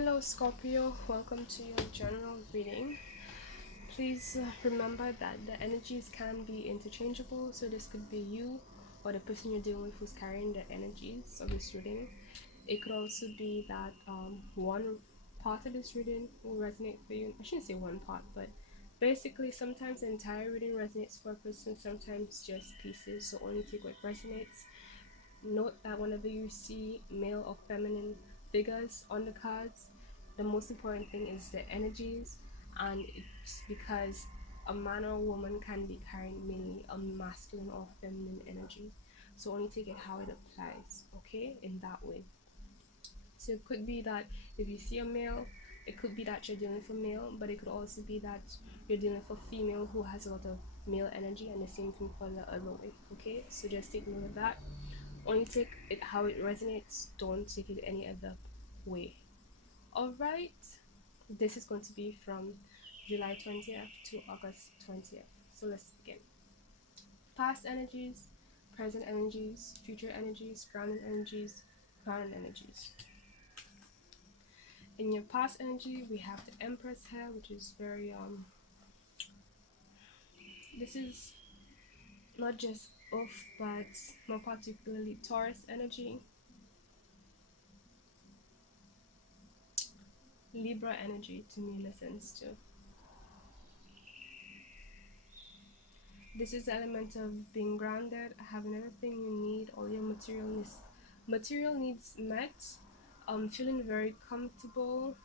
Hello Scorpio, welcome to your general reading. Please remember that the energies can be interchangeable, so this could be you or the person you're dealing with who's carrying the energies of this reading. It could also be that one part of this reading will resonate for you. I shouldn't say one part, but basically sometimes the entire reading resonates for a person, sometimes just pieces, so only take what resonates. Note that whenever you see male or feminine figures on the cards, the most important thing is the energies, and it's because a man or a woman can be carrying mainly a masculine or feminine energy. So only take it how it applies, okay? In that way. So it could be that if you see a male, it could be that you're dealing with a male, but it could also be that you're dealing with a female who has a lot of male energy, and the same thing for the other way, okay? So just take note of that. Only take it how it resonates, don't take it any other way. Alright, this is going to be from July 20th to August 20th. So let's begin. Past energies, present energies, future energies, grounded energies, grounded energies. In your past energy, we have the Empress here, which is very this is not just off, but more particularly Taurus energy, Libra energy to me in a sense too. This is the element of being grounded, having everything you need, all your material needs met, feeling very comfortable,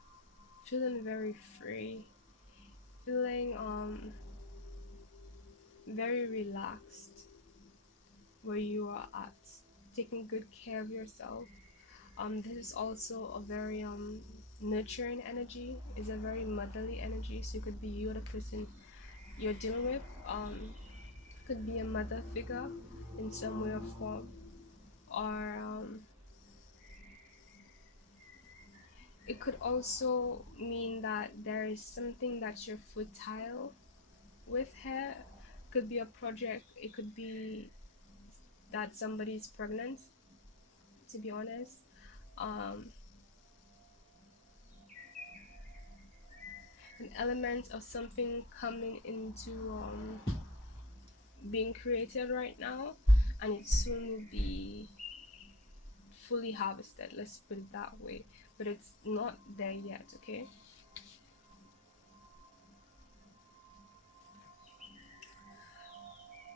feeling very free, feeling very relaxed where you are at, taking good care of yourself. This is also a very nurturing energy, is a very motherly energy, so it could be you or the person you're dealing with. Could be a mother figure in some way or form, or it could also mean that there is something that you're fertile with here. Could be a project, it could be that somebody's pregnant, to be honest. um, an element of something coming into being created right now, and it soon will be fully harvested, let's put it that way, but it's not there yet, okay?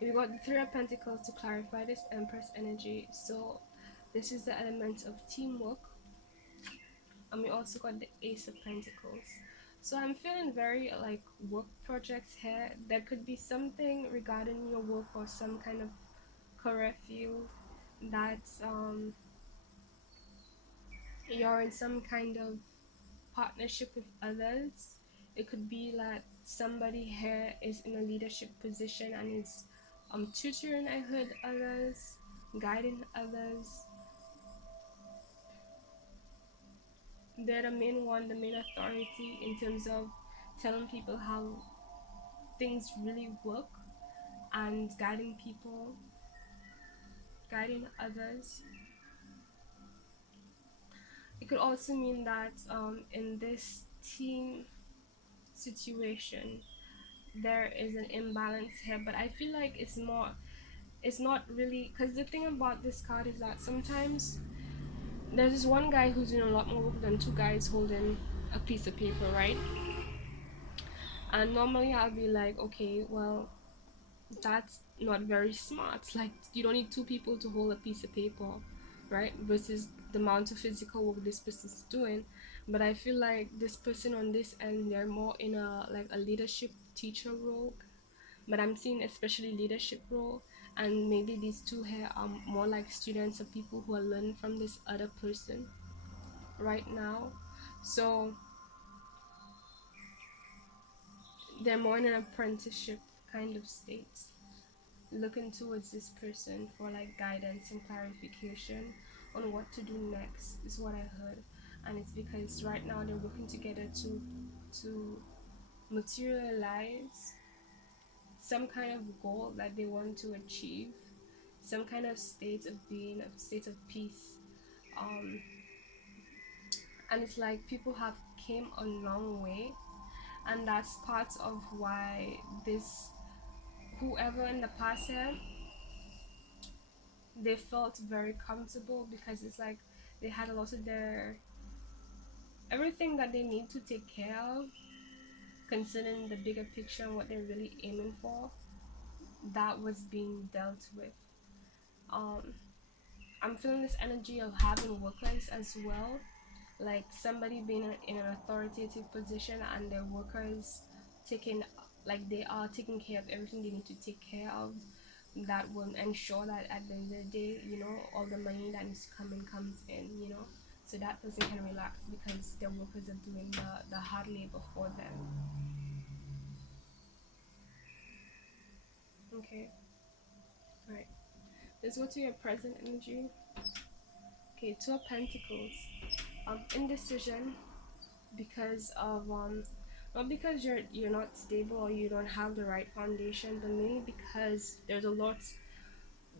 We got the Three of Pentacles to clarify this Empress energy. So this is the element of teamwork, and we also got the Ace of Pentacles. So I'm feeling very like work projects here. There could be something regarding your work or some kind of career field that you're in some kind of partnership with others. It could be that somebody here is in a leadership position and is tutoring, I heard, others, guiding others. They're the main one, the main authority in terms of telling people how things really work and guiding people, guiding others. It could also mean that in this team situation there is an imbalance here, but I feel like it's not really, because the thing about this card is that sometimes there's this one guy who's doing a lot more work than two guys holding a piece of paper, right? And normally I'll be like, okay, well, that's not very smart. Like, you don't need two people to hold a piece of paper, right? Versus the amount of physical work this person's doing. But I feel like this person on this end, they're more in a like a leadership teacher role, but I'm seeing especially leadership role, and maybe these two here are more like students or people who are learning from this other person right now. So they're more in an apprenticeship kind of state, looking towards this person for like guidance and clarification on what to do next, is what I heard. And it's because right now they're working together to materialize some kind of goal that they want to achieve, some kind of state of being, a state of peace. um and it's like people have came a long way, and that's part of why this whoever in the past here, they felt very comfortable because it's like they had a lot of their everything that they need to take care of, considering the bigger picture and what they're really aiming for, that was being dealt with. um I'm feeling this energy of having workers as well, like somebody being in an authoritative position and their workers taking, like they are taking care of everything they need to take care of, that will ensure that at the end of the day, all the money that needs to come in comes in, so that person can relax because their workers are doing the hard labor for them. Okay, right. Let's go to your present energy. Okay, Two of Pentacles. Indecision because of not because you're not stable or you don't have the right foundation, but mainly because there's a lot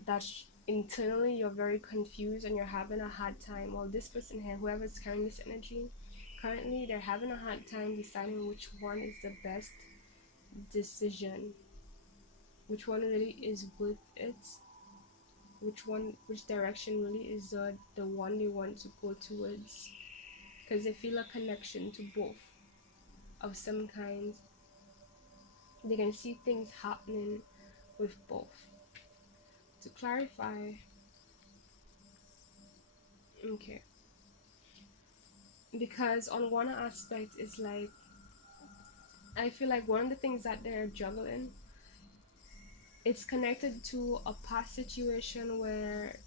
that internally you're very confused and you're having a hard time. Well, this person here, whoever's carrying this energy, currently they're having a hard time deciding which one is the best decision, which one really is worth it, which direction really is the one they want to go towards, because they feel a connection to both of some kind. They can see things happening with both. To clarify, okay, because on one aspect it's like I feel like one of the things that they're juggling, it's connected to a past situation where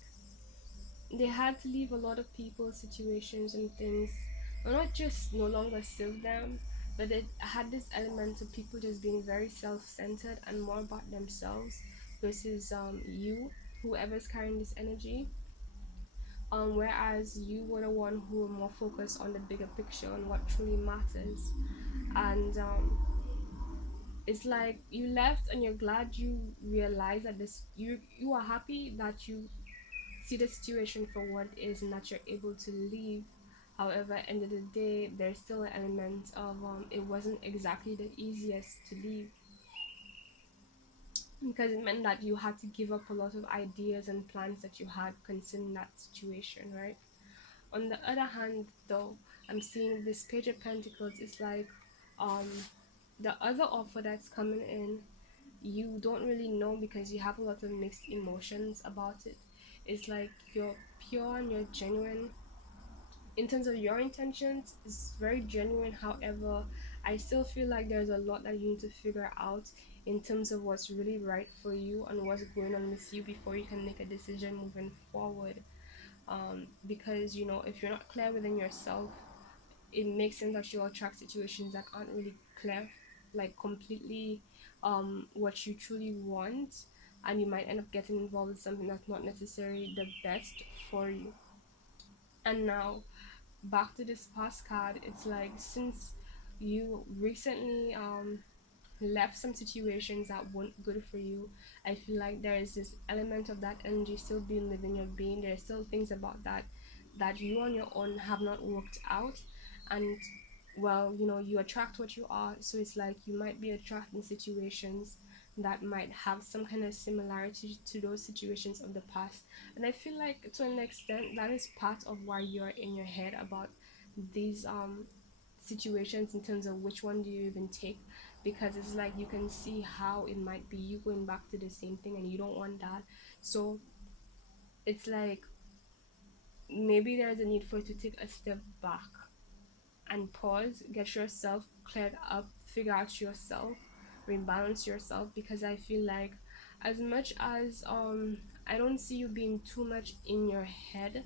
they had to leave a lot of people, situations, and things, or not just no longer serve them, but it had this element of people just being very self-centered and more about themselves versus you, whoever's carrying this energy. Whereas you were the one who were more focused on the bigger picture and what truly matters. And it's like you left and you're glad you realize that you are happy that you see the situation for what it is and that you're able to leave. However, end of the day, there's still an element of it wasn't exactly the easiest to leave, because it meant that you had to give up a lot of ideas and plans that you had concerning that situation, right? On the other hand, though, I'm seeing this Page of Pentacles is like um the other offer that's coming in, you don't really know because you have a lot of mixed emotions about it. It's like you're pure and you're genuine in terms of your intentions, is very genuine. However, I still feel like there's a lot that you need to figure out in terms of what's really right for you and what's going on with you before you can make a decision moving forward. Because if you're not clear within yourself, it makes sense that you'll attract situations that aren't really clear, like completely what you truly want, and you might end up getting involved in something that's not necessarily the best for you. And now back to this past card, it's like since you recently left some situations that weren't good for you, I feel like there is this element of that energy still being within your being. There are still things about that you on your own have not worked out, and well, you attract what you are, so it's like you might be attracting situations that might have some kind of similarity to those situations of the past. And I feel like to an extent that is part of why you're in your head about these situations in terms of which one do you even take, because it's like you can see how it might be you going back to the same thing and you don't want that. So it's like maybe there's a need for you to take a step back and pause, get yourself cleared up, figure out yourself, rebalance yourself, because I feel like as much as I don't see you being too much in your head,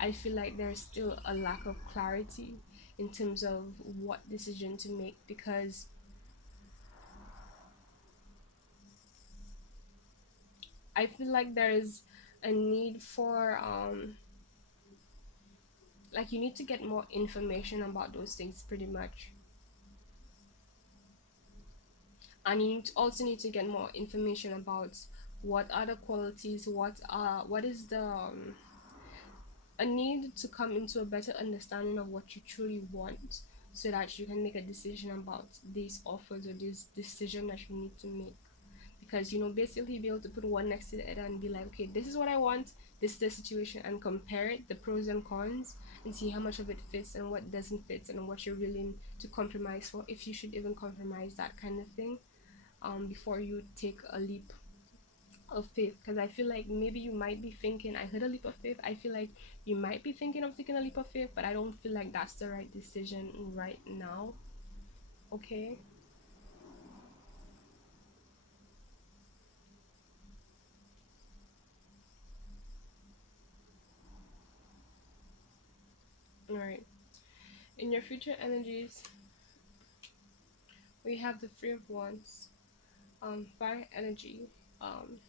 I feel like there's still a lack of clarity in terms of what decision to make, because I feel like there's a need for like you need to get more information about those things pretty much, and you also need to get more information about what are the qualities, what is the a need to come into a better understanding of what you truly want, so that you can make a decision about these offers or this decision that you need to make. Because basically be able to put one next to the other and be like, okay, this is what I want, this is the situation, and compare it, the pros and cons, and see how much of it fits and what doesn't fit, and what you're willing to compromise for, if you should even compromise, that kind of thing, before you take a leap of faith. Because I feel like maybe you might be thinking, I heard a leap of faith, I feel like you might be thinking of taking a leap of faith, but I don't feel like that's the right decision right now. Okay. All right. In your future energies, we have the Three of Wands, fire energy. um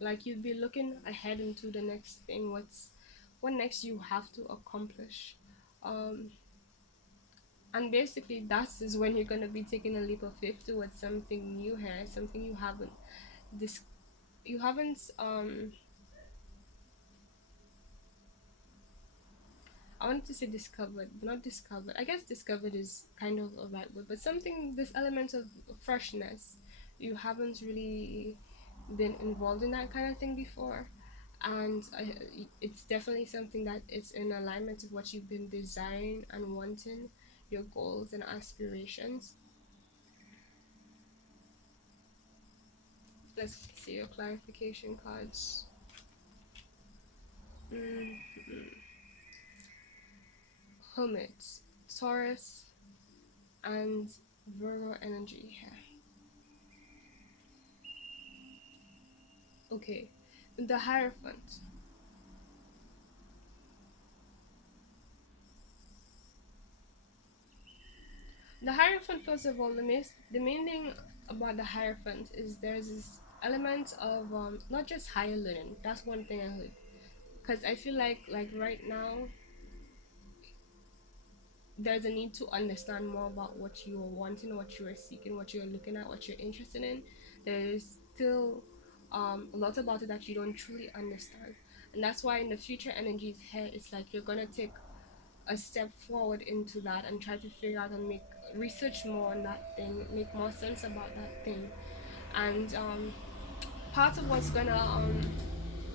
like you'd be looking ahead into the next thing, what next you have to accomplish. um and basically that is when you're going to be taking a leap of faith towards something new here, something this you haven't I wanted to say discovered, but not discovered. I guess discovered is kind of a right word, but something, this element of freshness, you haven't really been involved in that kind of thing before. And it's definitely something that is in alignment with what you've been desiring and wanting, your goals and aspirations. Let's see your clarification cards. mm, Hermit, Taurus, and Virgo energy here. Okay, the Hierophant. The Hierophant, first of all, the main thing about the Hierophant is there's this element of not just higher learning. That's one thing I heard. Because I feel like right now there's a need to understand more about what you are wanting, what you are seeking, what you're looking at, what you're interested in. There's still a lot about it that you don't truly understand. And that's why in the future energies here, it's like you're gonna take a step forward into that and try to figure out and make research more on that thing, make more sense about that thing. And part of what's gonna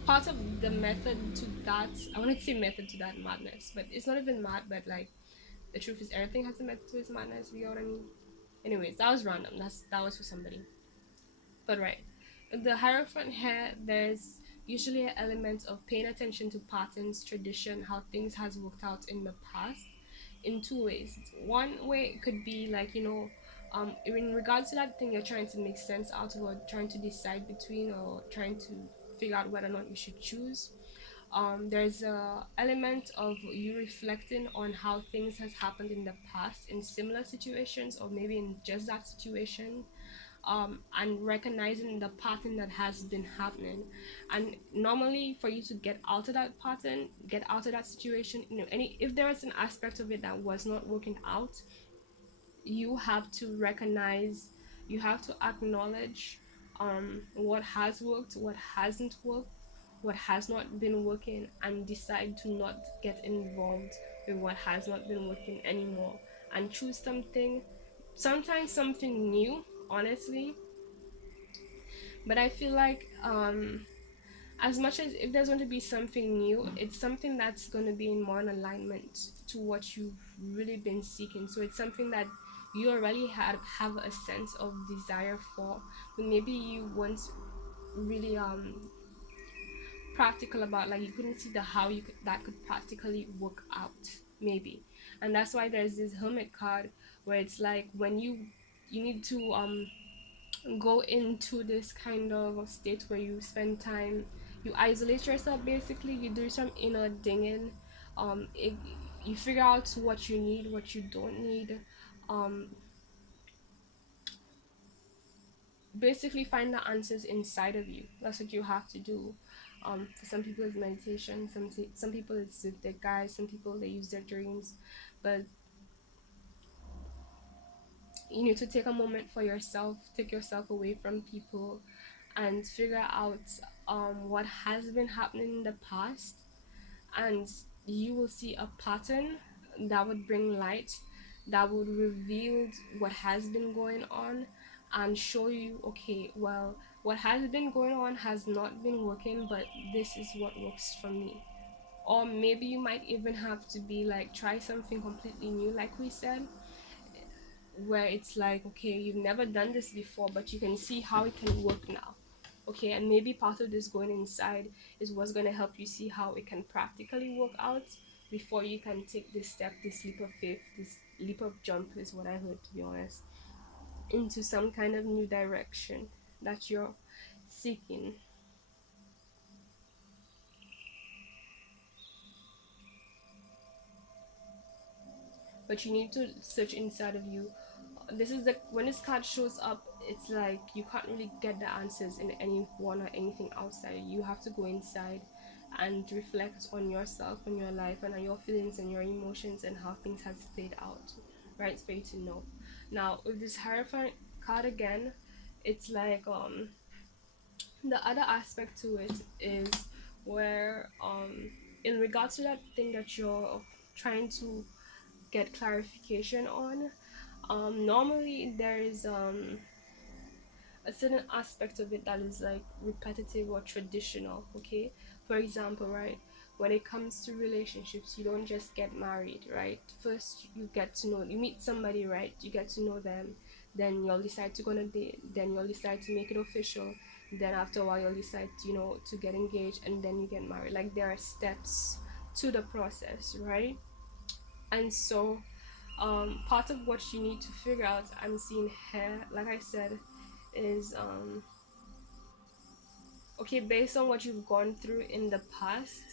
part of the method to that, I wanted to say method to that madness, but it's not even mad, but like the truth is everything has a method to its madness, you know what I mean? Anyways, that was random. That was for somebody. But right. The Hierophant here, there's usually an element of paying attention to patterns, tradition, how things has worked out in the past, in two ways. One way could be like, in regards to that thing you're trying to make sense out of, or trying to decide between, or trying to figure out whether or not you should choose. There's a element of you reflecting on how things has happened in the past in similar situations, or maybe in just that situation, and recognizing the pattern that has been happening. And normally for you to get out of that pattern, get out of that situation, any if there is an aspect of it that was not working out, you have to recognize, you have to acknowledge what has worked, what hasn't worked, what has not been working, and decide to not get involved with what has not been working anymore, and choose something, sometimes something new, honestly. But I feel like as much as if there's going to be something new, it's something that's going to be in more in alignment to what you've really been seeking. So it's something that you already have a sense of desire for, but maybe you weren't really practical about, like you couldn't see the how that could practically work out, maybe. And that's why there's this Hermit card, where it's like when you need to go into this kind of state where you spend time, you isolate yourself, basically you do some inner dinging. It, you figure out what you need, what you don't need. um Basically find the answers inside of you. That's what you have to do. For some people it's meditation, some people it's with their guides, some people they use their dreams. But you need to take a moment for yourself, take yourself away from people, and figure out what has been happening in the past, and you will see a pattern that would bring light, that would reveal what has been going on, and show you, okay, well, what has been going on has not been working, but this is what works for me. Or maybe you might even have to be like, try something completely new, like we said, where it's like, okay, you've never done this before, but you can see how it can work now. Okay, and maybe part of this going inside is what's going to help you see how it can practically work out before you can take this step, this leap of faith, this leap of jump, is what I heard, to be honest, into some kind of new direction that you're seeking. But you need to search inside of you. This is the, when this card shows up, it's like you can't really get the answers in anyone or anything outside. You have to go inside and reflect on yourself and your life and on your feelings and your emotions and how things has played out, right, for you to know. Now with this Hierophant card again, it's like the other aspect to it is where in regards to that thing that you're trying to get clarification on, normally there is a certain aspect of it that is like repetitive or traditional. Okay, for example, right, when it comes to relationships, you don't just get married, right? First you get to know, you meet somebody, right, you get to know them, then you'll decide to go on a date, then you'll decide to make it official, then after a while you'll decide, you know, to get engaged, and then you get married. Like there are steps to the process, right? And so part of what you need to figure out, I'm seeing here, like I said, is okay, based on what you've gone through in the past,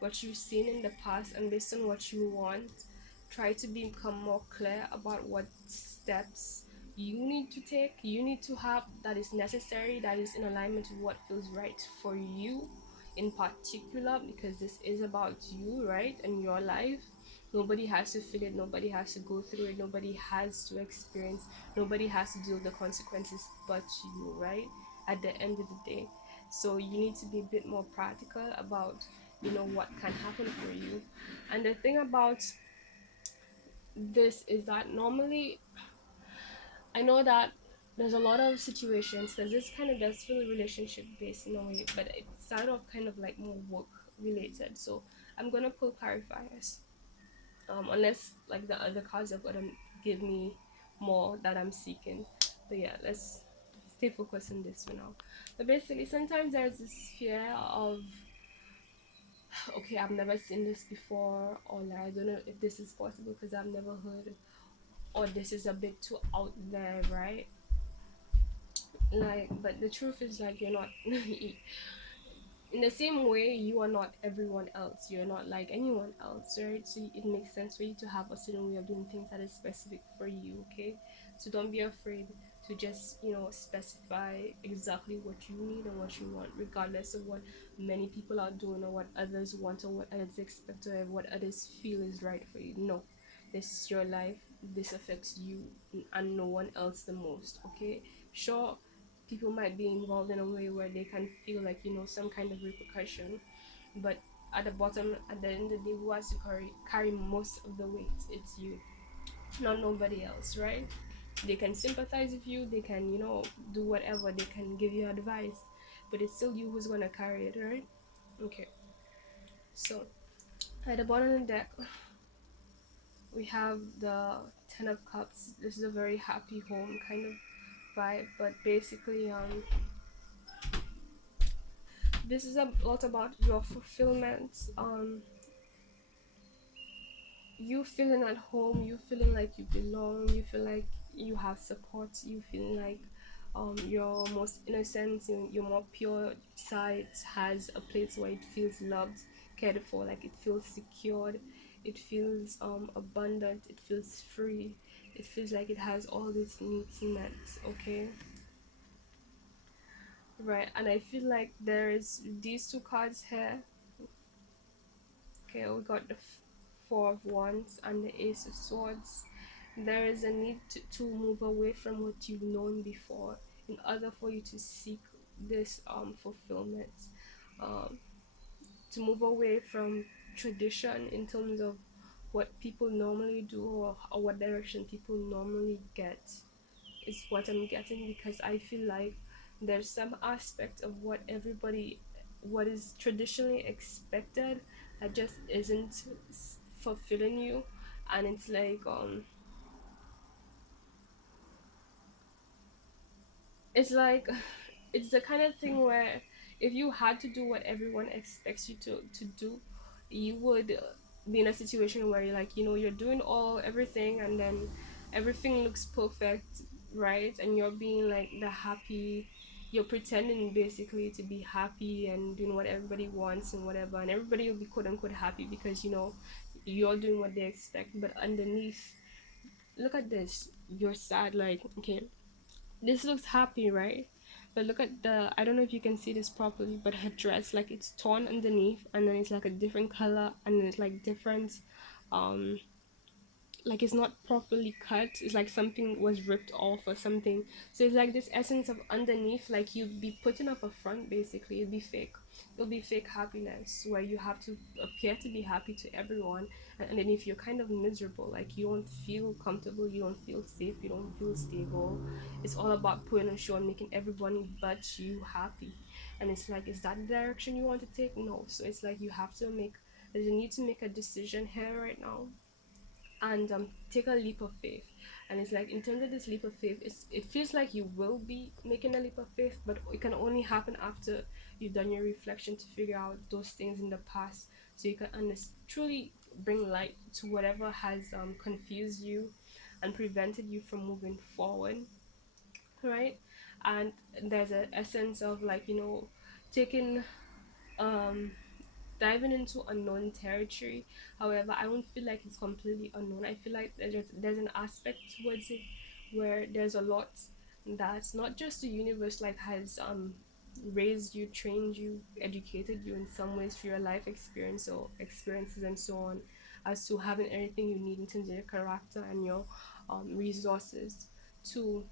what you've seen in the past, and based on what you want, try to become more clear about what steps you need to take, you need to have, that is necessary, that is in alignment with what feels right for you in particular, because this is about you, right, and your life. Nobody has to feel it, nobody has to go through it, nobody has to experience, nobody has to deal with the consequences but you, right, at the end of the day. So you need to be a bit more practical about, you know, what can happen for you. And the thing about this is that normally, I know that there's a lot of situations, because this kind of does feel relationship based in a way, but it started off kind of like more work related. So I'm gonna pull clarifiers, unless like the other cards are gonna give me more that I'm seeking. But yeah, let's stay focused on this for now. But basically, sometimes there's this fear of, okay, I've never seen this before, or like, I don't know if this is possible because I've never heard, or this is a bit too out there, right? Like, but the truth is, like, you're not in the same way, you are not everyone else, you're not like anyone else, right? So it makes sense for you to have a certain way of doing things that is specific for you. Okay, so don't be afraid to just, you know, specify exactly what you need and what you want, regardless of what many people are doing or what others want or what others expect or what others feel is right for you. No, this is your life, this affects you and no one else the most. Okay, sure, people might be involved in a way where they can feel like, you know, some kind of repercussion, but at the bottom, at the end of the day, who has to carry most of the weight? It's you, not nobody else, right? They can sympathize with you, they can, you know, do whatever, they can give you advice, but it's still you who's gonna carry it, right? Okay, so at the bottom of the deck we have the Ten of Cups. This is a very happy home kind of vibe, but basically this is a lot about your fulfillment, you feeling at home, you feeling like you belong, you feel like you have support, you feeling like your most innocent, your more pure side has a place where it feels loved, cared for, like it feels secured, it feels abundant, it feels free, it feels like it has all its needs met. Okay, right, and I feel like there's these two cards here. Okay, we got the Four of Wands and the Ace of Swords. There is a need to move away from what you've known before in order for you to seek this fulfillment. Um, to move away from tradition in terms of what people normally do, or what direction people normally get, is what I'm getting, because I feel like there's some aspect of what is traditionally expected that just isn't fulfilling you. And it's like it's like it's the kind of thing where if you had to do what everyone expects you to do, you would be in a situation where you're like, you're doing all everything, and then everything looks perfect, right? And you're being like the happy, you're pretending basically to be happy and doing what everybody wants and whatever, and everybody will be quote unquote happy because you're doing what they expect. But underneath, look at this, you're sad. Like, okay, this looks happy, right? But look at the, I don't know if you can see this properly, but her dress, like, it's torn underneath, and then it's like a different color, and then it's like different, um like it's not properly cut. It's like something was ripped off or something. So it's like this essence of underneath, like you'd be putting up a front, basically. It'd be fake. It'll be fake happiness where you have to appear to be happy to everyone, and then if you're kind of miserable, like you don't feel comfortable, you don't feel safe, you don't feel stable, it's all about putting on show and making everybody but you happy. And it's like, is that the direction you want to take? No. So it's like you have to make, there's a need to make a decision here right now, and take a leap of faith. And it's like, in terms of this leap of faith, it feels like you will be making a leap of faith, but it can only happen after you've done your reflection to figure out those things in the past, so you can truly bring light to whatever has confused you and prevented you from moving forward, right? And there's a sense of like, taking um diving into unknown territory. However, I don't feel like it's completely unknown. I feel like there's an aspect towards it where there's a lot that's not just the universe like has raised you, trained you, educated you in some ways through your life experience or experiences and so on, as to having everything you need in terms of your character and your resources to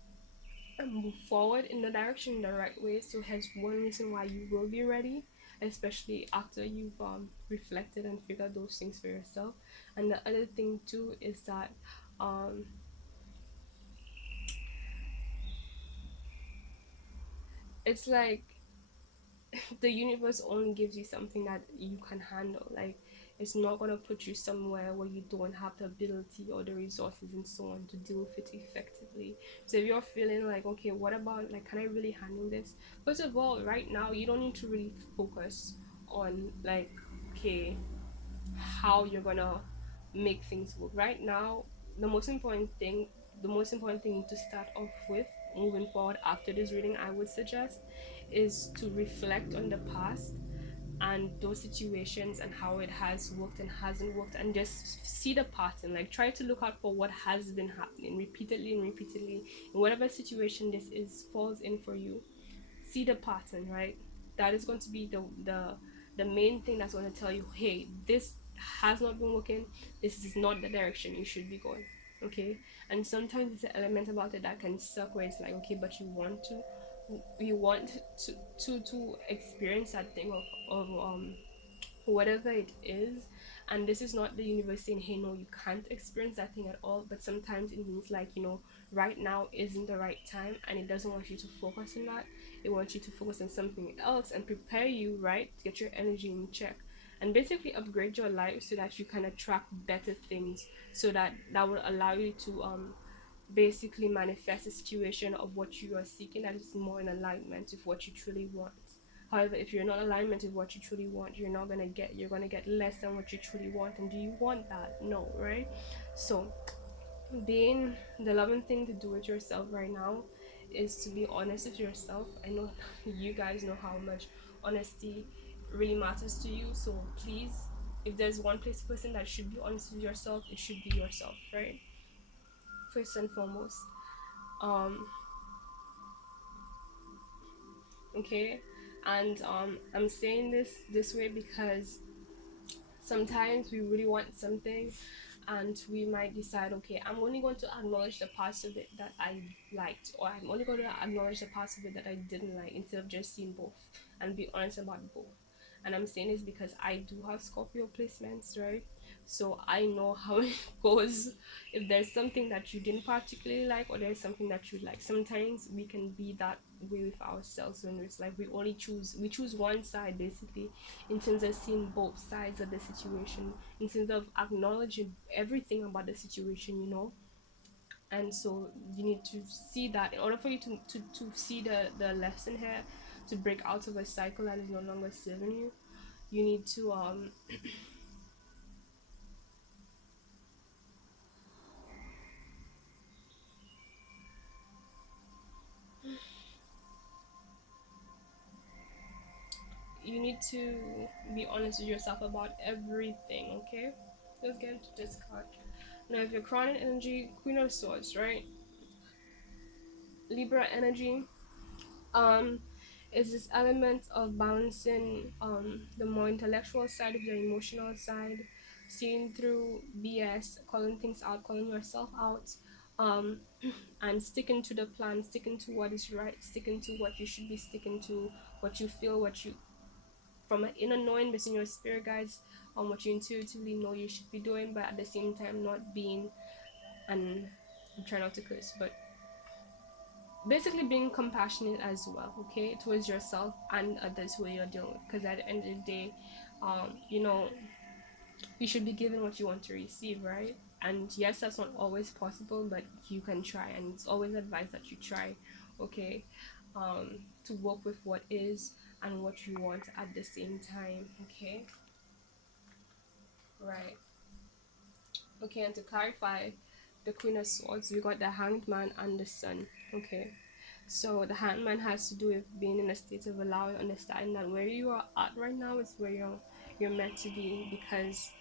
and move forward in the direction in the right way. So hence one reason why you will be ready, especially after you've reflected and figured those things for yourself. And the other thing too is that um it's like the universe only gives you something that you can handle. Like, it's not gonna put you somewhere where you don't have the ability or the resources and so on to deal with it effectively. So if you're feeling like, okay, what about, like, can I really handle this? First of all, right now you don't need to really focus on like, okay, how you're gonna make things work. Right now, the most important thing, to start off with moving forward after this reading, I would suggest, is to reflect on the past and those situations and how it has worked and hasn't worked, and just see the pattern. Like, try to look out for what has been happening repeatedly and repeatedly in whatever situation this is falls in for you. See the pattern, right? That is going to be the main thing that's going to tell you, hey, this has not been working, this is not the direction you should be going. Okay. And sometimes it's an element about it that can suck, where it's like, okay, but you want to experience that thing of whatever it is. And this is not the universe saying, hey, no, you can't experience that thing at all, but sometimes it means like, right now isn't the right time, and it doesn't want you to focus on that. It wants you to focus on something else and prepare you, right, to get your energy in check and basically upgrade your life so that you can attract better things, so that will allow you to basically manifest a situation of what you are seeking that is more in alignment with what you truly want. However, if you're not in alignment with what you truly want, you're gonna get less than what you truly want. And do you want that? No, right? So being the loving thing to do with yourself right now is to be honest with yourself. I know you guys know how much honesty really matters to you. So please, if there's one person that should be honest with yourself, it should be yourself, right? First and foremost. um okay. And I'm saying this way because sometimes we really want something, and we might decide, okay, I'm only going to acknowledge the parts of it that I liked, or I'm only going to acknowledge the parts of it that I didn't like, instead of just seeing both and be honest about both. And I'm saying this because I do have Scorpio placements, right? So I know how it goes. If there's something that you didn't particularly like, or there's something that you like, sometimes we can be that way with ourselves, when it's like we choose one side, basically, in terms of seeing both sides of the situation, in terms of acknowledging everything about the situation, and so you need to see that in order for you to see the lesson here, to break out of a cycle that is no longer serving you. You need to you need to be honest with yourself about everything. Okay, let's get into this card. Now, if you're chronic energy, Queen of Swords, right? Libra energy, um is this element of balancing the more intellectual side of your emotional side, seeing through BS, calling things out, calling yourself out, um and sticking to the plan, sticking to what is right, sticking to what you should be sticking to, what you feel, what you, from an inner knowing based on your spirit guides, on what you intuitively know you should be doing, but at the same time not being an, I'm trying not to curse, but basically being compassionate as well, okay, towards yourself and others who you're dealing with, because at the end of the day, you should be given what you want to receive, right? And yes, that's not always possible, but you can try, and it's always advised that you try, okay, to work with what is and what you want at the same time, okay, right. Okay, and to clarify, the Queen of Swords, we got the Hanged Man and the Sun. Okay, so the Hanged Man has to do with being in a state of allowing, understanding that where you are at right now is where you're meant to be, because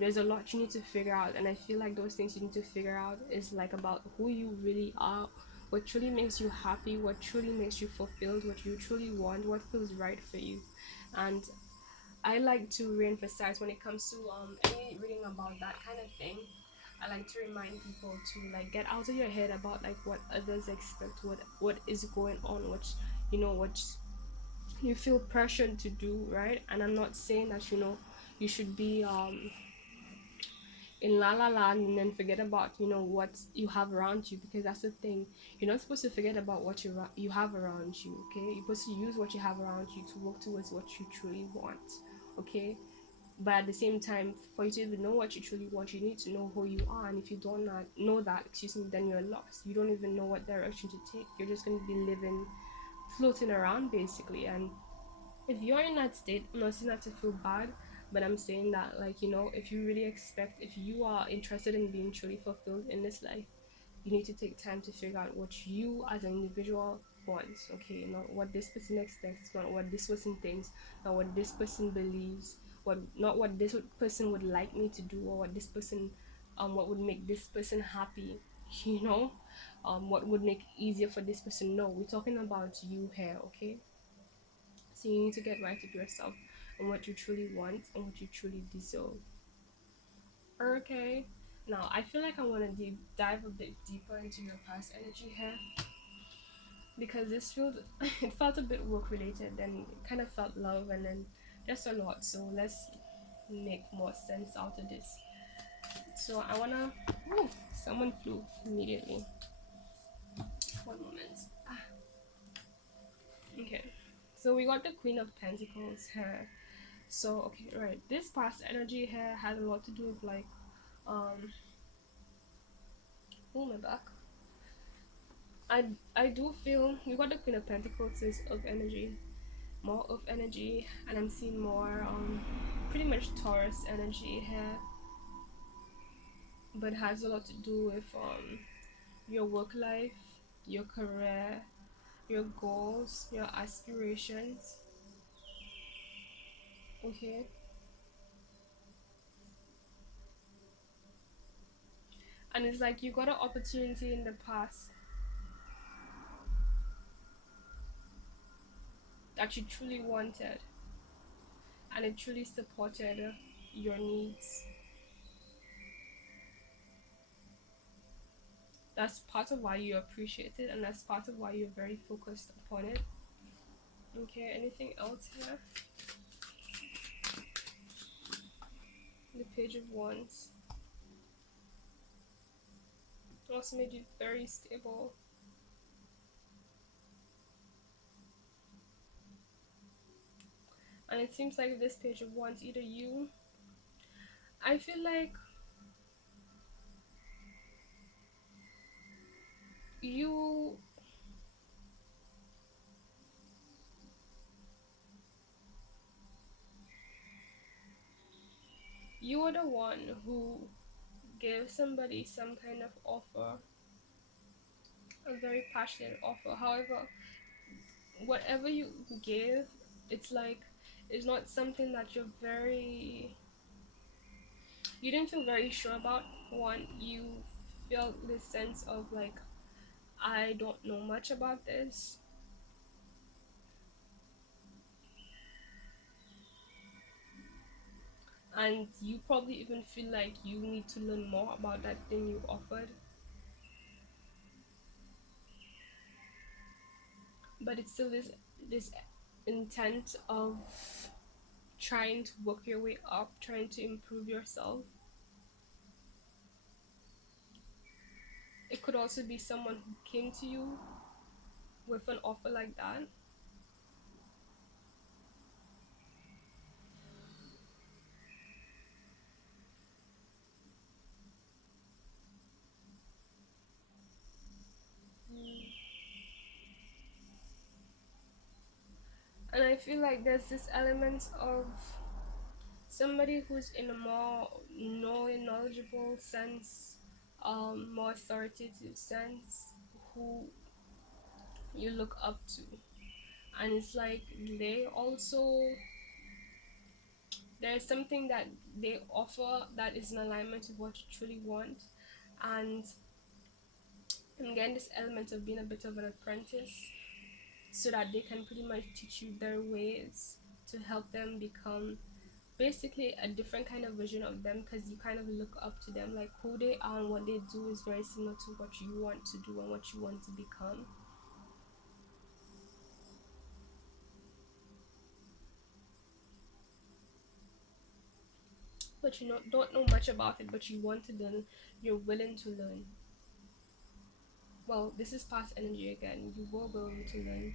there's a lot you need to figure out, and I feel like those things you need to figure out is like about who you really are, what truly makes you happy, what truly makes you fulfilled, what you truly want, what feels right for you. And I like to re-emphasize when it comes to any reading about that kind of thing. I like to remind people to like get out of your head about like what others expect, what is going on, what you feel pressured to do, right? And I'm not saying that you should be in la la land and then forget about what you have around you, because that's the thing. You're not supposed to forget about what you have around you, okay? You're supposed to use what you have around you to work towards what you truly want, okay? But at the same time, for you to even know what you truly want, you need to know who you are. And if you don't not know that, excuse me, then you're lost. You don't even know what direction to take. You're just going to be living, floating around, basically. And if you're in that state, I'm not saying that to feel bad, but I'm saying that, like, if you really expect, if you are interested in being truly fulfilled in this life, you need to take time to figure out what you as an individual wants, okay? Not what this person expects, not what this person thinks, not what this person believes, not what this person would like me to do, or what this person what would make this person happy, you know what would make it easier for this person. No, we're talking about you here, okay? So you need to get right with yourself and what you truly want and what you truly deserve. Okay. Now I feel like I want to dive a bit deeper into your past energy here, because this feels it felt a bit work related, and it kind of felt love, and then just a lot. So let's make more sense out of this. So I wanna. Ooh, someone flew immediately. One moment. Okay. So we got the Queen of Pentacles here. So okay, right. This past energy here has a lot to do with like um. Oh, my back. I do feel we got the Queen of Pentacles is of energy, more of energy, and I'm seeing more pretty much Taurus energy here, but has a lot to do with your work life, your career, your goals, your aspirations. Okay, and it's like you got an opportunity in the past that you truly wanted, and it truly supported your needs. That's part of why you appreciate it, and that's part of why you're very focused upon it. Okay, anything else here? The Page of Wands also made you very stable. And it seems like this Page of Wands, either you, I feel like you you are the one who gave somebody some kind of offer, a very passionate offer. However, whatever you gave, it's like it's not something that you didn't feel very sure about. One, you felt this sense of like, I don't know much about this, and you probably even feel like you need to learn more about that thing you offered. But it's still this intent of trying to work your way up, trying to improve yourself. It could also be someone who came to you with an offer like that. And I feel like there's this element of somebody who's in a more knowledgeable sense, more authoritative sense, who you look up to. And it's like they also, there's something that they offer that is in alignment with what you truly want. And again, this element of being a bit of an apprentice, so that they can pretty much teach you their ways to help them become basically a different kind of version of them, because you kind of look up to them, like who they are and what they do is very similar to what you want to do and what you want to become. But you don't know much about it, but you want to learn, you're willing to learn. Well, this is past energy again, you were willing to learn.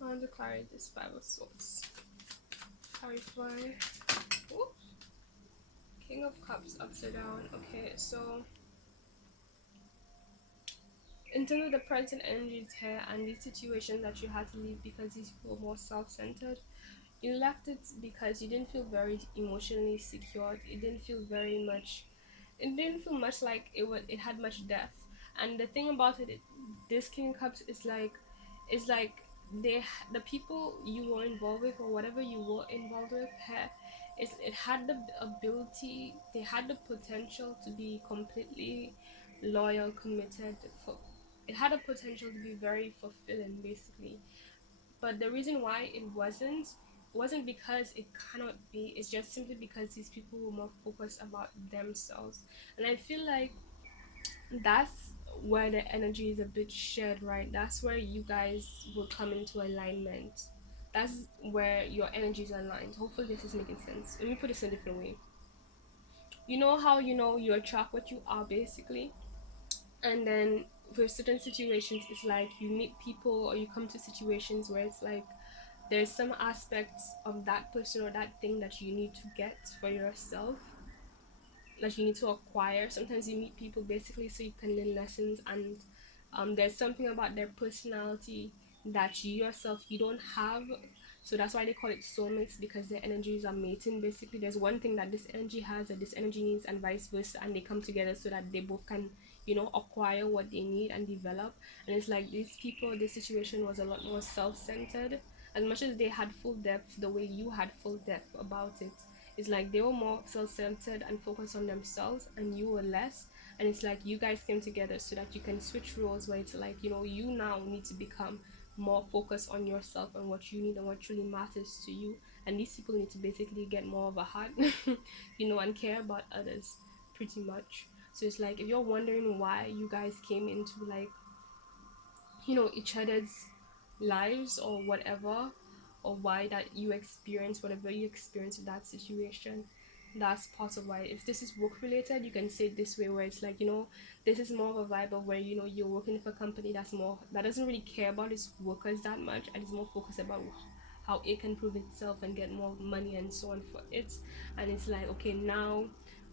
And the clarity is Five of Swords. Clarify. Ooh. King of Cups upside down. Okay, so in terms of the present energies here and these situations that you had to leave because these people were more self-centered, you left it because you didn't feel very emotionally secured. It didn't feel much like it had much depth. And the thing about it, this King of Cups is like the people you were involved with, or whatever you were involved with here, it had the ability, they had the potential to be completely loyal, committed. For it had a potential to be very fulfilling, basically. But the reason why it wasn't because it cannot be, it's just simply because these people were more focused about themselves. And I feel like that's where the energy is a bit shared, right? That's where you guys will come into alignment. That's where your energies are aligned. Hopefully this is making sense. Let me put this in a different way. You know how you attract what you are, basically? And then for certain situations, it's like you meet people or you come to situations where it's like there's some aspects of that person or that thing that you need to get for yourself, that you need to acquire. Sometimes you meet people basically so you can learn lessons, and there's something about their personality that you yourself you don't have. So that's why they call it soulmates, because their energies are mating. Basically, there's one thing that this energy has that this energy needs, and vice versa, and they come together so that they both can acquire what they need and develop. And it's like these people, this situation was a lot more self-centered. As much as they had full depth, the way you had full depth about it, it's like they were more self-centered and focused on themselves, and you were less. And it's like you guys came together so that you can switch roles, where it's like you now need to become more focused on yourself and what you need and what truly matters to you. And these people need to basically get more of a heart and care about others pretty much. So it's like if you're wondering why you guys came into like, you know, each other's lives or whatever, or why that you experience whatever you experience in that situation, that's part of why. If this is work related, you can say it this way, where it's like, you know, this is more of a vibe of where, you know, you're working for a company that's more, that doesn't really care about its workers that much, and is more focused about how it can prove itself and get more money and so on for it. And it's like, okay, now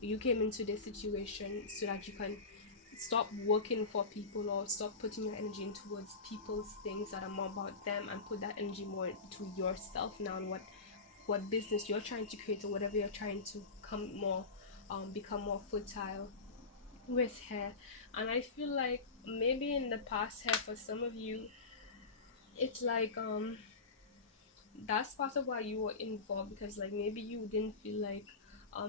you came into this situation so that you can stop working for people, or stop putting your energy in towards people's things that are more about them, and put that energy more into yourself now, and what business you're trying to create, or whatever you're trying to come more become more fertile with her. And I feel like maybe in the past here, for some of you, it's like that's part of why you were involved, because like maybe you didn't feel like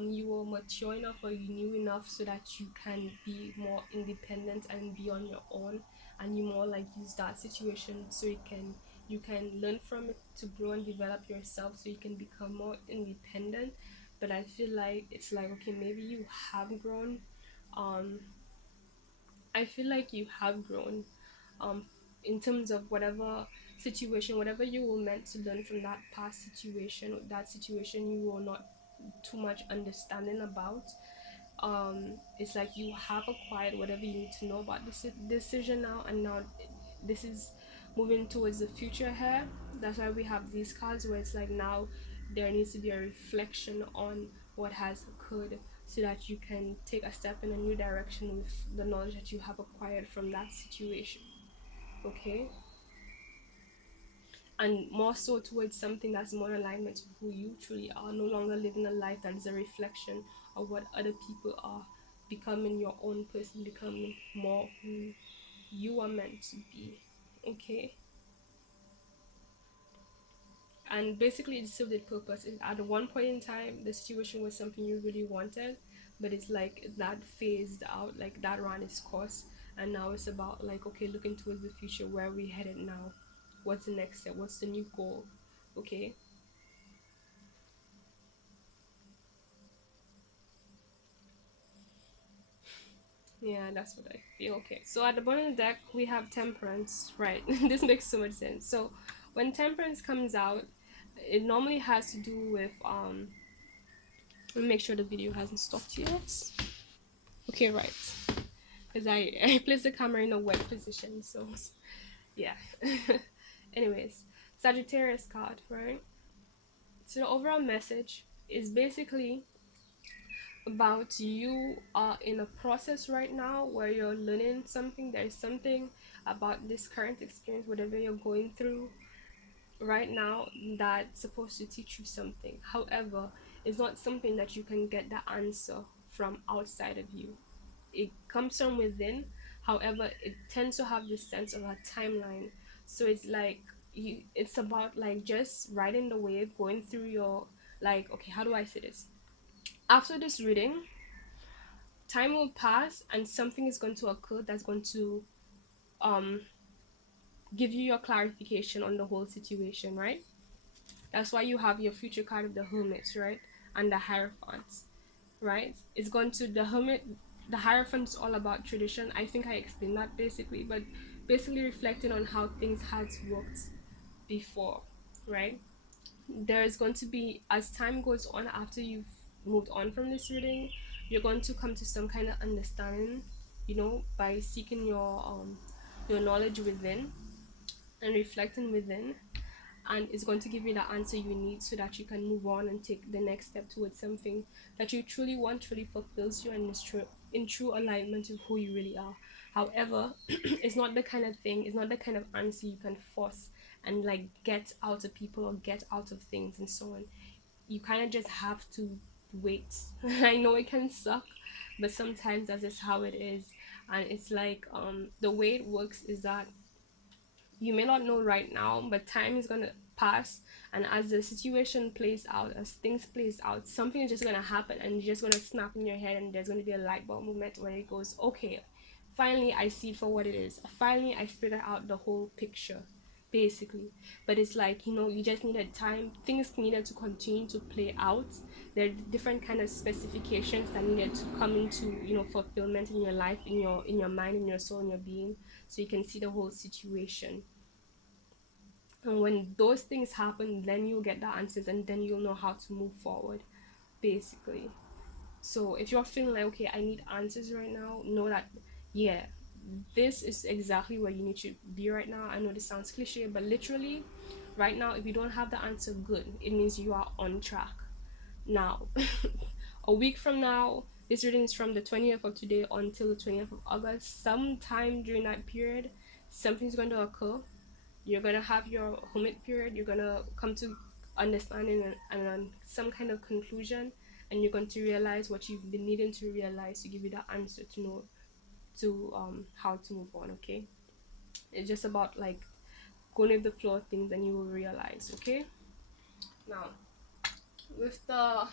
you were mature enough, or you knew enough so that you can be more independent and be on your own. And you more like use that situation so you can learn from it to grow and develop yourself, so you can become more independent. But I feel like it's like, okay, maybe you have grown. um I feel like you have grown um in terms of whatever situation, whatever you were meant to learn from that past situation, that situation you were not too much understanding about. It's like you have acquired whatever you need to know about this decision now, and now this is moving towards the future here. That's why we have these cards, where it's like now there needs to be a reflection on what has occurred, so that you can take a step in a new direction with the knowledge that you have acquired from that situation. Okay, and more so towards something that's more in alignment with who you truly are, no longer living a life that is a reflection of what other people are, becoming your own person, becoming more who you are meant to be. Okay, and basically it served its purpose. At one point in time, the situation was something you really wanted, but it's like that phased out, like that ran its course. And now it's about like, okay, looking towards the future, where are we headed now, what's the next step, what's the new goal. Okay. Yeah, that's what I feel. Okay, so at the bottom of the deck we have Temperance, right? This makes so much sense. So when Temperance comes out, it normally has to do with let me make sure the video hasn't stopped yet. Okay, right, because I placed the camera in a wet position, so yeah. Anyways, Sagittarius card, right? So the overall message is basically about you are in a process right now where you're learning something. There's something about this current experience, whatever you're going through right now, that's supposed to teach you something. However, it's not something that you can get the answer from outside of you. It comes from within. However, it tends to have this sense of a timeline. So it's like it's about like just riding the wave, going through your, like, okay, how do I say this? After this reading, time will pass and something is going to occur that's going to um give you your clarification on the whole situation, right? That's why you have your future card of the Hermit, right? And the Hierophant, right? It's going to the Hermit. The Hierophant is all about tradition. I think I explained that basically, but basically reflecting on how things had worked before, right? There's going to be, as time goes on, after you've moved on from this reading, you're going to come to some kind of understanding, you know, by seeking your knowledge within and reflecting within, and it's going to give you the answer you need so that you can move on and take the next step towards something that you truly want, truly fulfills you, and is true in true alignment with who you really are. However, it's not the kind of thing, it's not the kind of answer you can force and like get out of people or get out of things and so on. You kind of just have to wait. I know it can suck, but sometimes that's just how it is. And it's like the way it works is that you may not know right now, but time is gonna pass, and as the situation plays out, as things plays out, something is just gonna happen, and you're just gonna snap in your head, and there's gonna be a light bulb moment where it goes, okay, finally I see it for what it is. Finally I figure out the whole picture. basically. But it's like, you know, you just needed time, things needed to continue to play out. There are different kind of specifications that needed to come into, you know, fulfillment in your life, in your mind, in your soul, in your being, so you can see the whole situation. And when those things happen, then you'll get the answers, and then you'll know how to move forward, basically. So if you're feeling like, okay, I need answers right now, know that, yeah, this is exactly where you need to be right now. I know this sounds cliche, but literally, right now, if you don't have the answer, good. It means you are on track. Now, a week from now, this reading is from the 20th of today until the 20th of August. Sometime during that period, something's going to occur. You're going to have your hermit period. You're going to come to understanding and some kind of conclusion, and you're going to realize what you've been needing to realize to give you the answer to know to how to move on. Okay, it's just about like going with the flow of things, and you will realize. Okay, now with the,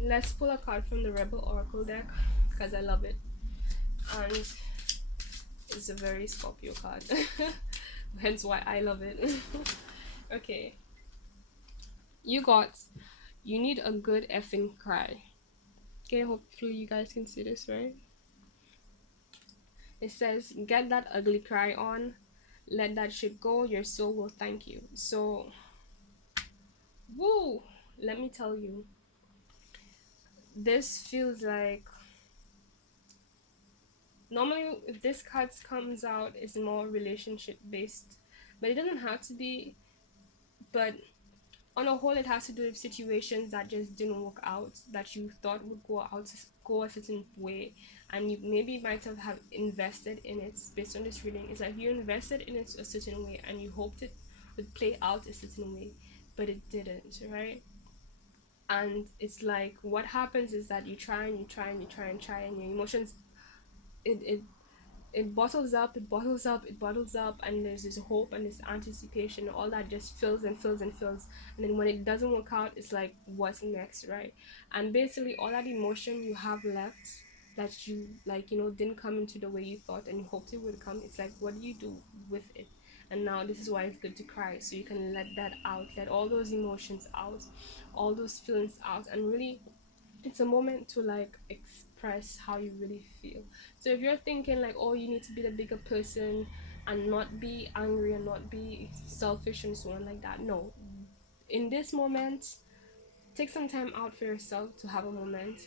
let's pull a card from the Rebel Oracle deck because I love it, and it's a very Scorpio card. Hence why I love it. Okay, you got, you need a good effing cry. Okay, hopefully you guys can see this, right? It says, get that ugly cry on, let that shit go, your soul will thank you. So, woo, let me tell you, this feels like, normally if this card comes out, it's more relationship based, but it doesn't have to be. But on a whole, it has to do with situations that just didn't work out, that you thought would go a certain way, and you maybe might have invested in it. Based on this reading, it's like you invested in it a certain way and you hoped it would play out a certain way, but it didn't, right? And it's like what happens is that you try and you try and you try and try, and your emotions, it it bottles up, it bottles up, it bottles up, and there's this hope and this anticipation, all that just fills and fills and fills. And then when it doesn't work out, it's like, what's next, right? And basically all that emotion you have left, that you, like, you know, didn't come into the way you thought and you hoped it would come, it's like, what do you do with it? And now this is why it's good to cry, so you can let that out, let all those emotions out, all those feelings out, and really, it's a moment to like express how you really feel. So if you're thinking like, oh, you need to be the bigger person and not be angry and not be selfish and so on like that, no. In this moment, take some time out for yourself to have a moment.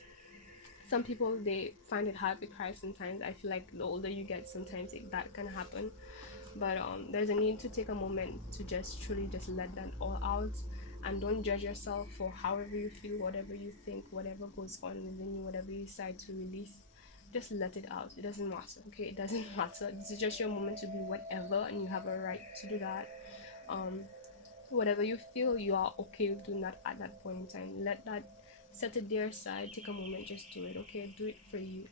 Some people, they find it hard to cry sometimes. I feel like the older you get, sometimes that can happen. But there's a need to take a moment to just truly just let that all out, and don't judge yourself for however you feel, whatever you think, whatever goes on within you, whatever you decide to release. Just let it out. It doesn't matter. Okay, it doesn't matter. This is just your moment to be whatever, and you have a right to do that. um Whatever you feel, you are okay with doing that at that point in time. Let that, set it there aside, take a moment, just do it. Okay, do it for you,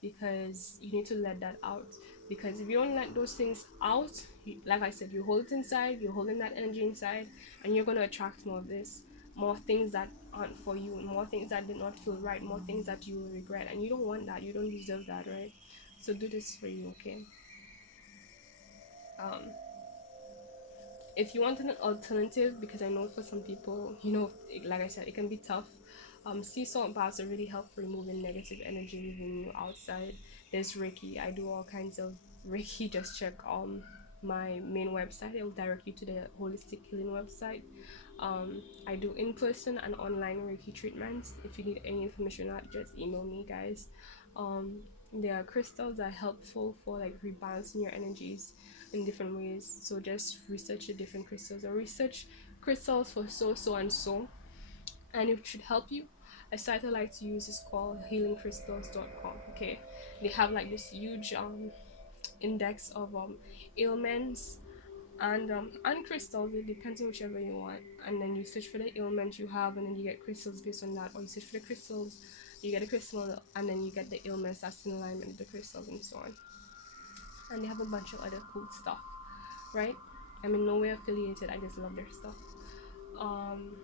because you need to let that out. Because if you don't let those things out, like I said, you hold it inside, you're holding that energy inside, and you're going to attract more of this, more things that aren't for you, more things that did not feel right, more things that you will regret, and you don't want that, you don't deserve that, right? So do this for you. Okay, um if you want an alternative, because I know for some people, you know, like I said, it can be tough. Sea salt baths are really help for removing negative energy within you outside. There's Reiki. I do all kinds of Reiki. Just check my main website. It will direct you to the holistic healing website. I do in-person and online Reiki treatments. If you need any information on that, just email me, guys. There are crystals that are helpful for like rebalancing your energies in different ways. So just research the different crystals, or research crystals for so and so, and it should help you. A site I like to use is called healingcrystals.com. Okay, they have like this huge index of ailments and crystals. It depends on whichever you want, and then you search for the ailment you have, and then you get crystals based on that, or you search for the crystals, you get a crystal, and then you get the ailments that's in alignment with the crystals and so on. And they have a bunch of other cool stuff, right? I'm in no way affiliated, I just love their stuff. um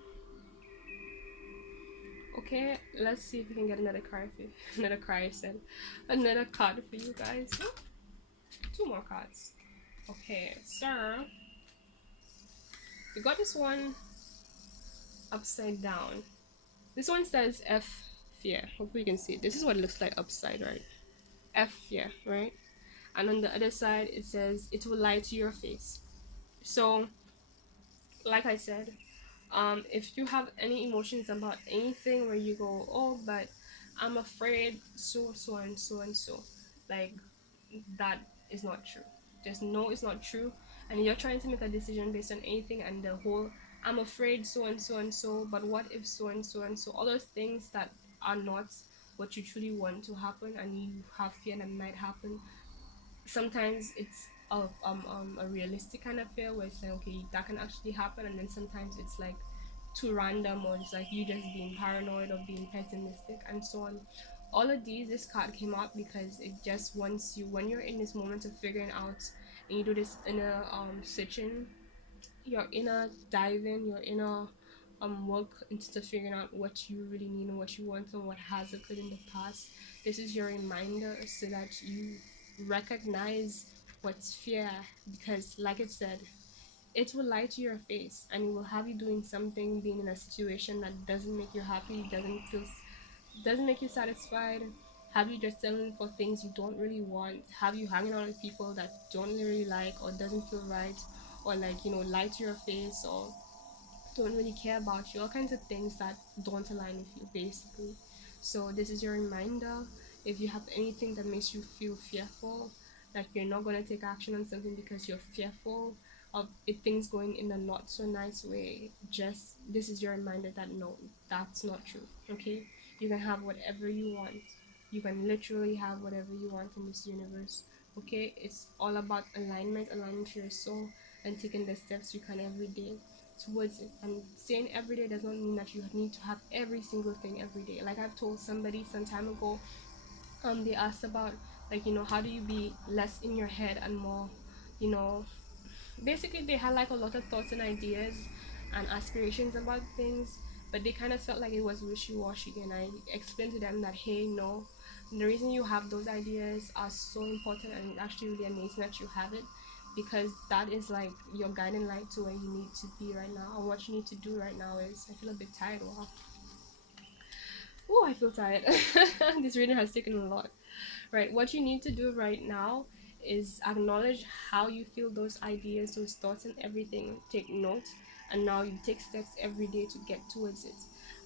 okay, let's see if we can get another card for you. Another card, I said, another card for you guys. Two more cards. Okay, so we got this one upside down. This one says F fear. Hopefully you can see it. This is what it looks like upside, right? F fear, right? And on the other side it says it will lie to your face. So, like I said, if you have any emotions about anything where you go, oh, but I'm afraid so and so and so, like, that is not true. Just know it's not true. And you're trying to make a decision based on anything, and the whole I'm afraid so and so and so, but what if so and so and so, all those things that are not what you truly want to happen and you have fear that might happen. Sometimes it's a realistic kind of fear where it's like, okay, that can actually happen, and then sometimes it's like too random, or it's like you just being paranoid or being pessimistic and so on. All of these, this card came out because it just wants you, when you're in this moment of figuring out, and you do this inner searching, your inner diving, your inner work into figuring out what you really need and what you want and what has occurred in the past. This is your reminder so that you recognize what's fear, because like it said, it will lie to your face and it will have you doing something, being in a situation that doesn't make you happy, doesn't make you satisfied, have you just settling for things you don't really want, have you hanging out with people that don't really like or doesn't feel right, or like, lie to your face, or don't really care about you, all kinds of things that don't align with you basically. So this is your reminder. If you have anything that makes you feel fearful, that you're not going to take action on something because you're fearful of it, things going in a not so nice way, just this is your reminder that no, that's not true. Okay, you can have whatever you want, you can literally have whatever you want in this universe. Okay, it's all about alignment, aligning to your soul, and taking the steps you can every day towards it. And saying every day does not mean that you need to have every single thing every day. Like I've told somebody some time ago, they asked about, like, how do you be less in your head and more, you know basically they had like a lot of thoughts and ideas and aspirations about things, but they kind of felt like it was wishy-washy. And I explained to them that, hey, no, the reason you have those ideas are so important, and it's actually really amazing that you have it, because that is like your guiding light to where you need to be right now. And what you need to do right now is, I feel a bit tired. Wow. Oh, I feel tired. This reading has taken a lot. Right, what you need to do right now is acknowledge how you feel those ideas, those thoughts, and everything. Take note, and now you take steps every day to get towards it.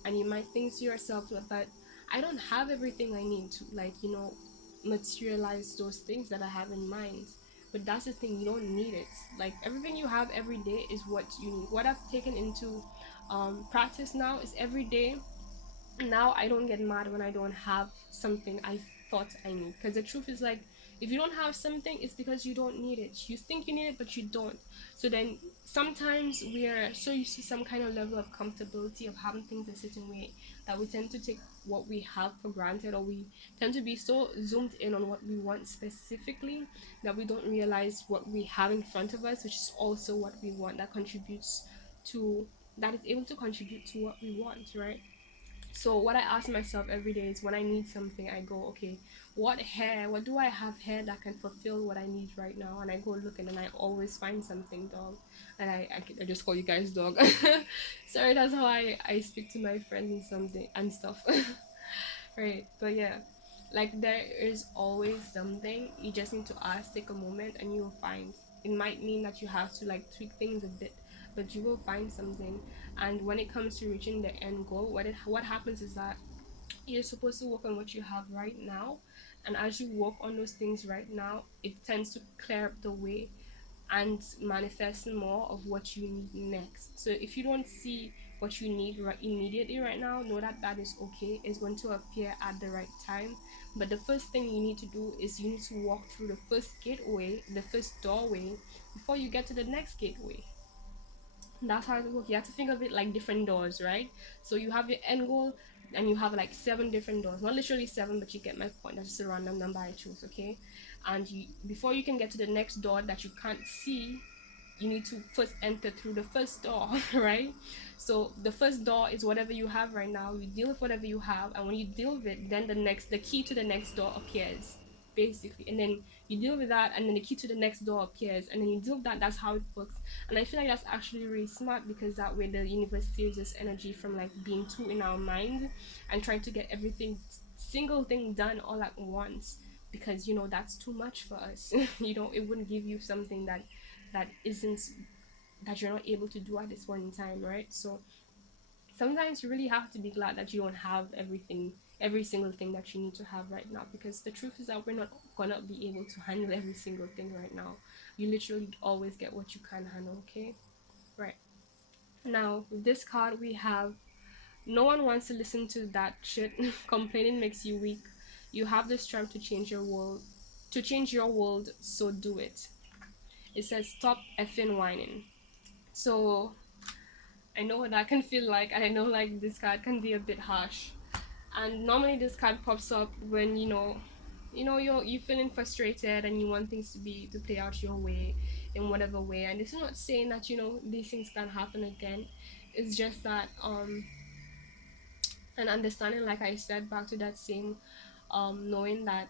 And you might think to yourself, but I don't have everything I need to, like, materialize those things that I have in mind. But that's the thing, you don't need it. Like, everything you have every day is what you need. What I've taken into practice now is every day now I don't get mad when I don't have something I thought I need. Because the truth is, like, if you don't have something, it's because you don't need it. You think you need it, but you don't. So then sometimes we are so used to some kind of level of comfortability of having things a certain way that we tend to take what we have for granted, or we tend to be so zoomed in on what we want specifically that we don't realize what we have in front of us, which is also what we want, that is able to contribute to what we want, right? So what I ask myself every day is, when I need something, I go, okay, what do I have here that can fulfill what I need right now? And I go looking, and I always find something, dog. And I just call you guys dog. Sorry, that's how I speak to my friends and something and stuff. Right, but yeah, like, there is always something. You just need to ask, take a moment, and you will find. It might mean that you have to like tweak things a bit, but you will find something. And when it comes to reaching the end goal, what happens is that you're supposed to work on what you have right now, and as you work on those things right now, it tends to clear up the way and manifest more of what you need next. So if you don't see what you need right immediately right now, know that that is okay. It's going to appear at the right time. But the first thing you need to do is you need to walk through the first gateway, the first doorway, before you get to the next gateway. That's how it works. You have to think of it like different doors, right? So you have your end goal, and you have like 7 different doors. Not literally 7, but you get my point. That's just a random number I choose, okay? And before you can get to the next door that you can't see, you need to first enter through the first door, right? So the first door is whatever you have right now. You deal with whatever you have, and when you deal with it, then the key to the next door appears. basically. And then you deal with that, and then the key to the next door appears, and then you deal with that. That's how it works. And I feel like that's actually really smart, because that way the universe saves us energy from like being too in our mind and trying to get everything single thing done all at once, because that's too much for us. It wouldn't give you something that isn't that you're not able to do at this point in time, right? So sometimes you really have to be glad that you don't have every single thing that you need to have right now, because the truth is that we're not gonna be able to handle every single thing right now. You literally always get what you can handle, okay? Right. Now with this card we have, no one wants to listen to that shit. Complaining makes you weak. You have the strength to change your world, so do it. It says stop effing whining. So I know what that can feel like, and I know like this card can be a bit harsh. And normally this card pops up when you're feeling frustrated and you want things to play out your way in whatever way. And it's not saying that these things can happen again. It's just that and understanding, like I said, back to that same knowing that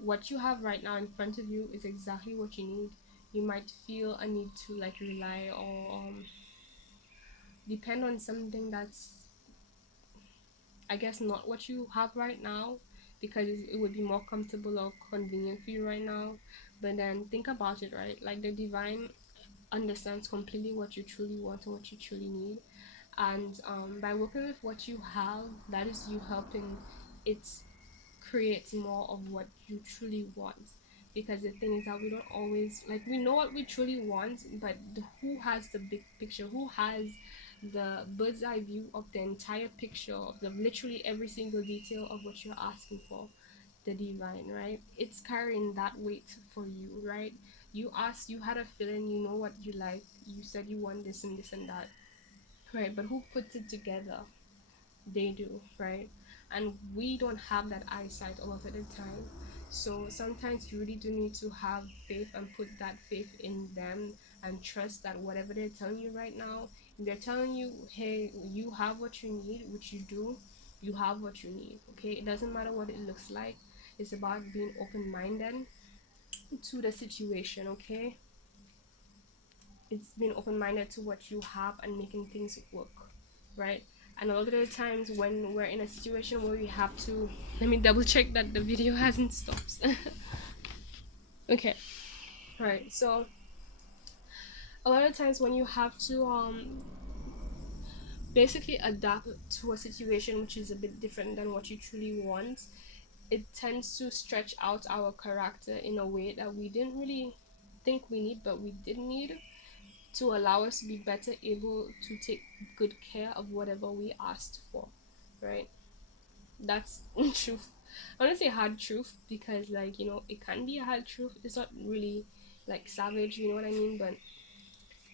what you have right now in front of you is exactly what you need. You might feel a need to like rely or depend on something that's, I guess, not what you have right now, because it would be more comfortable or convenient for you right now. But then think about it, right? Like the divine understands completely what you truly want and what you truly need. And by working with what you have, that is you helping it create more of what you truly want. Because the thing is that we don't always, like, we know what we truly want, but who has the big picture, who has the bird's eye view of the entire picture of the literally every single detail of what you're asking for? The divine, right? It's carrying that weight for you, right? You asked, you had a feeling, you know what you like, you said you want this and that, right? But who puts it together? They do, right? And we don't have that eyesight a lot of the time. So sometimes you really do need to have faith and put that faith in them, and trust that whatever they're telling you right now, if they're telling you, hey, you have what you need, which you do, you have what you need, okay? It doesn't matter what it looks like. It's about being open-minded to the situation, okay? It's being open-minded to what you have and making things work, right? And a lot of the times when we're in a situation where we have to, let me double check that the video hasn't stopped. Okay, right. So a lot of times when you have to basically adapt to a situation which is a bit different than what you truly want, it tends to stretch out our character in a way that we didn't really think we need, but we did need, to allow us to be better able to take good care of whatever we asked for, right? That's truth. I want to say hard truth, because like it can be a hard truth. It's not really like savage, you know what I mean? But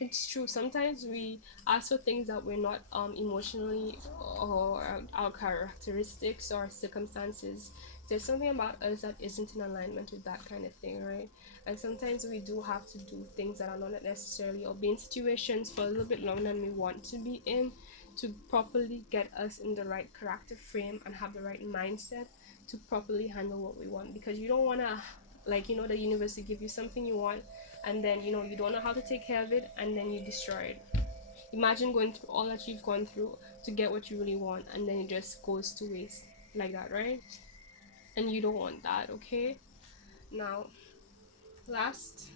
it's true. Sometimes we ask for things that we're not emotionally, or our characteristics or circumstances. There's something about us that isn't in alignment with that kind of thing, right? And sometimes we do have to do things that are not necessarily, or be in situations for a little bit longer than we want to be in, to properly get us in the right character frame and have the right mindset to properly handle what we want. Because you don't want to, like, the universe to give you something you want, and then you don't know how to take care of it, and then you destroy it. Imagine going through all that you've gone through to get what you really want, and then it just goes to waste like that, right? And you don't want that, okay? Now, last,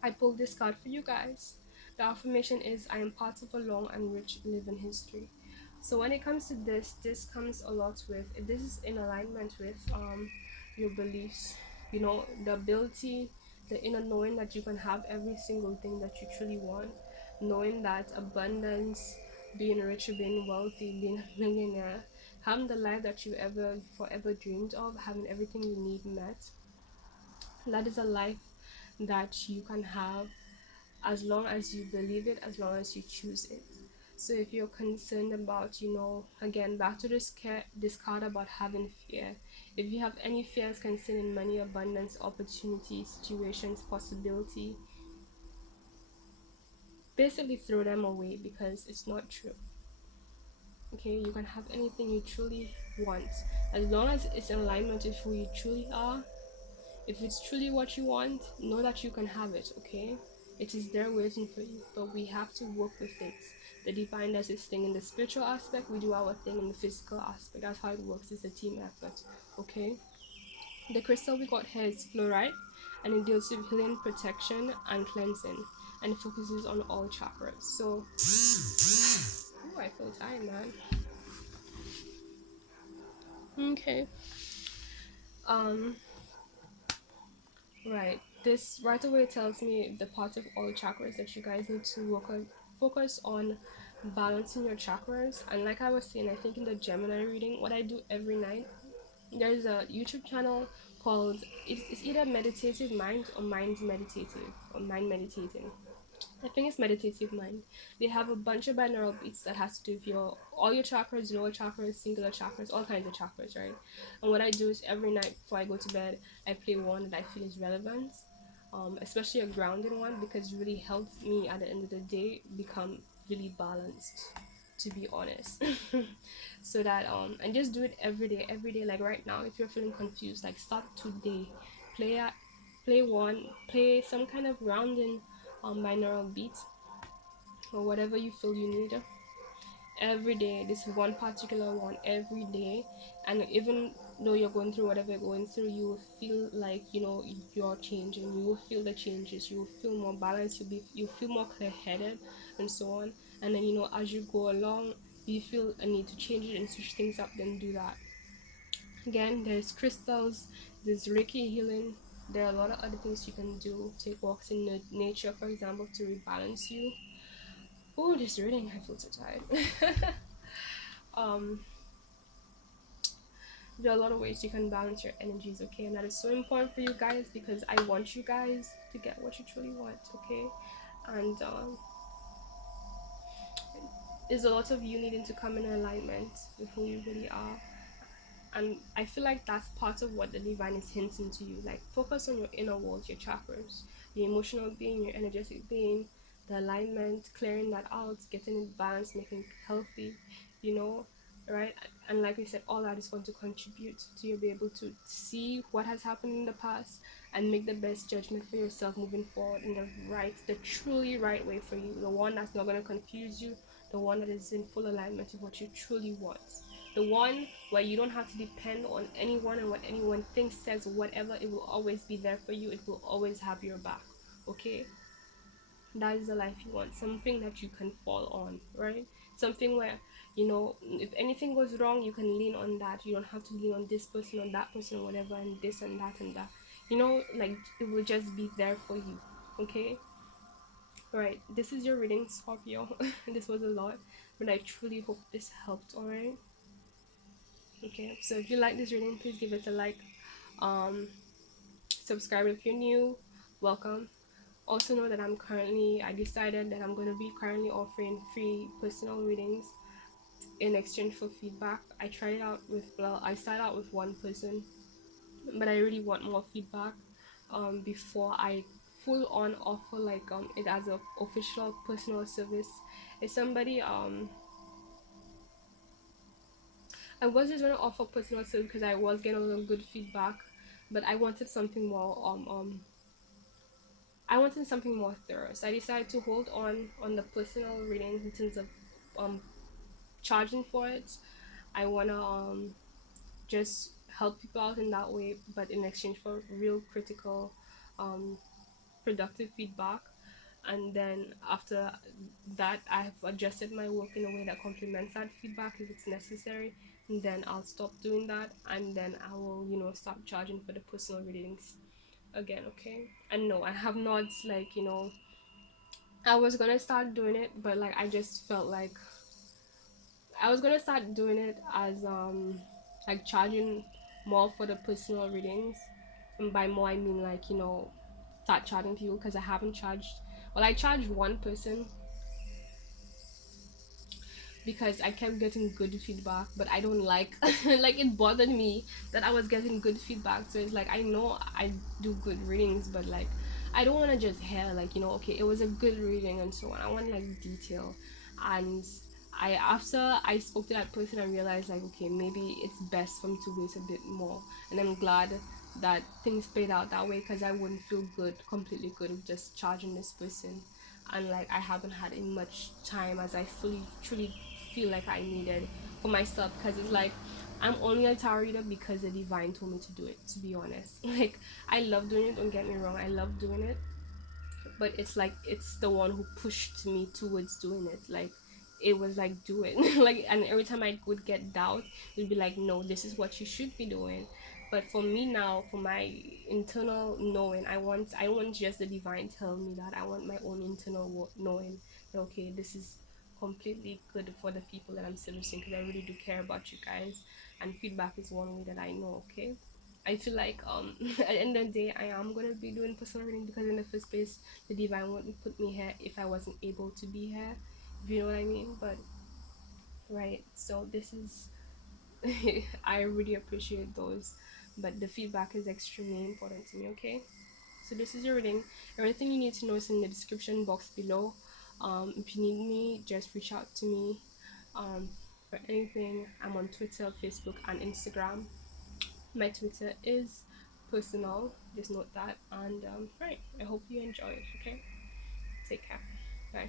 I pulled this card for you guys. The affirmation is, I am part of a long and rich living history. So when it comes to this comes a lot with, this is in alignment with your beliefs, the ability, the inner knowing that you can have every single thing that you truly want, knowing that abundance, being rich, being wealthy, being a millionaire, having the life that you ever forever dreamed of, having everything you need met, that is a life that you can have, as long as you believe it, as long as you choose it. So if you're concerned about, again, back to this card about having fear. If you have any fears concerning money, abundance, opportunity, situations, possibility, basically throw them away, because it's not true. Okay, you can have anything you truly want as long as it's in alignment with who you truly are. If it's truly what you want, know that you can have it. Okay, it is there waiting for you, but we have to work with it. The divine does its thing in the spiritual aspect, we do our thing in the physical aspect. That's how it works. It's a team effort. Okay, the crystal we got here is fluorite, and it deals with healing, protection, and cleansing, and it focuses on all chakras. So, ooh, I feel tired, man. Okay. Um. Right. This right away tells me the part of all chakras that you guys need to focus on balancing your chakras. And like I was saying, I think in the Gemini reading, what I do every night, there's a YouTube channel called it's either Meditative Mind or Mind Meditative or Mind Meditating. I think it's Meditative Mind. They have a bunch of binaural beats that has to do with your all your chakras, lower chakras, singular chakras, all kinds of chakras, right? And what I do is every night before I go to bed, I play one that I feel is relevant, especially a grounding one because it really helps me at the end of the day become really balanced. To be honest, so that and just do it every day. Like right now, if you're feeling confused, like start today, play a play some kind of grounding binaural beat or whatever you feel you need every day. This one particular one every day, and even though you're going through whatever you're going through, you will feel like you're changing. You will feel the changes. You will feel more balanced. You feel more clear-headed, and so on. And then as you go along, you feel a need to change it and switch things up. Then do that. Again, there's crystals. There's Reiki healing. There are a lot of other things you can do. Take walks in nature, for example, to rebalance you. Oh, this reading, I feel so tired. um, there are a lot of ways you can balance your energies, okay? And that is so important for you guys because I want you guys to get what you truly want, okay? And there's a lot of you needing to come in alignment with who you really are. And I feel like that's part of what the divine is hinting to you. Like, focus on your inner world, your chakras, your emotional being, your energetic being, the alignment, clearing that out, getting it balanced, making it healthy, you know, right? And like we said, all that is going to contribute to you be able to see what has happened in the past and make the best judgment for yourself moving forward in the truly right way for you, the one that's not going to confuse you, the one that is in full alignment with what you truly want, the one where you don't have to depend on anyone and what anyone thinks, says, whatever. It will always be there for you. It will always have your back. Okay? That is the life you want. Something that you can fall on, right? Something where, if anything goes wrong, you can lean on that. You don't have to lean on this person or that person or whatever and this and that and that. Like it will just be there for you. Okay? Alright, this is your reading, Scorpio. This was a lot, but I truly hope this helped, alright? Okay, so if you like this reading, please give it a like. Subscribe if you're new. Welcome. Also know that I decided that I'm going to be currently offering free personal readings in exchange for feedback. I started out with one person, but I really want more feedback before I full on offer like it as a official personal service. It's somebody I was just gonna offer personal service because I was getting a lot of good feedback, but I wanted something more thorough. So I decided to hold on the personal readings in terms of um charging for it. I wanna just help people out in that way, but in exchange for real critical um productive feedback. And then after that, I have adjusted my work in a way that complements that feedback if it's necessary. And then I'll stop doing that, and then I will start charging for the personal readings again. Okay? And no, I have not, like, I was gonna start doing it, but like I just felt like I was gonna start doing it as like charging more for the personal readings. And by more I mean like, start charging people because I haven't charged. Well, I charged one person because I kept getting good feedback, but I don't like like it bothered me that I was getting good feedback. So it's like I know I do good readings, but like I don't want to just hear like, okay, it was a good reading and so on. I want like detail. And I after I spoke to that person, I realized like, okay, maybe it's best for me to wait a bit more, and I'm glad that things played out that way, because I wouldn't feel good, completely good, with just charging this person, and like I haven't had as much time as I fully truly feel like I needed for myself, because it's like I'm only a tarot reader because the divine told me to do it. To be honest, like I love doing it. Don't get me wrong, I love doing it, but it's like it's the one who pushed me towards doing it. Like it was like, do it. Like, and every time I would get doubt, it'd be like, no, this is what you should be doing. But for me now, for my internal knowing, I want just the divine tell me that. I want my own internal knowing that, okay, this is completely good for the people that I'm servicing, because I really do care about you guys, and feedback is one way that I know. Okay, I feel like at the end of the day, I am gonna be doing personal reading, because in the first place, the divine wouldn't put me here if I wasn't able to be here. If you know what I mean. But right, so this is I really appreciate those, but the feedback is extremely important to me. Okay, so this is your reading. Everything you need to know is in the description box below. If you need me, just reach out to me. For anything, I'm on Twitter, Facebook, and Instagram. My Twitter is personal, just note that. And right, I hope you enjoy it. Okay, take care, bye.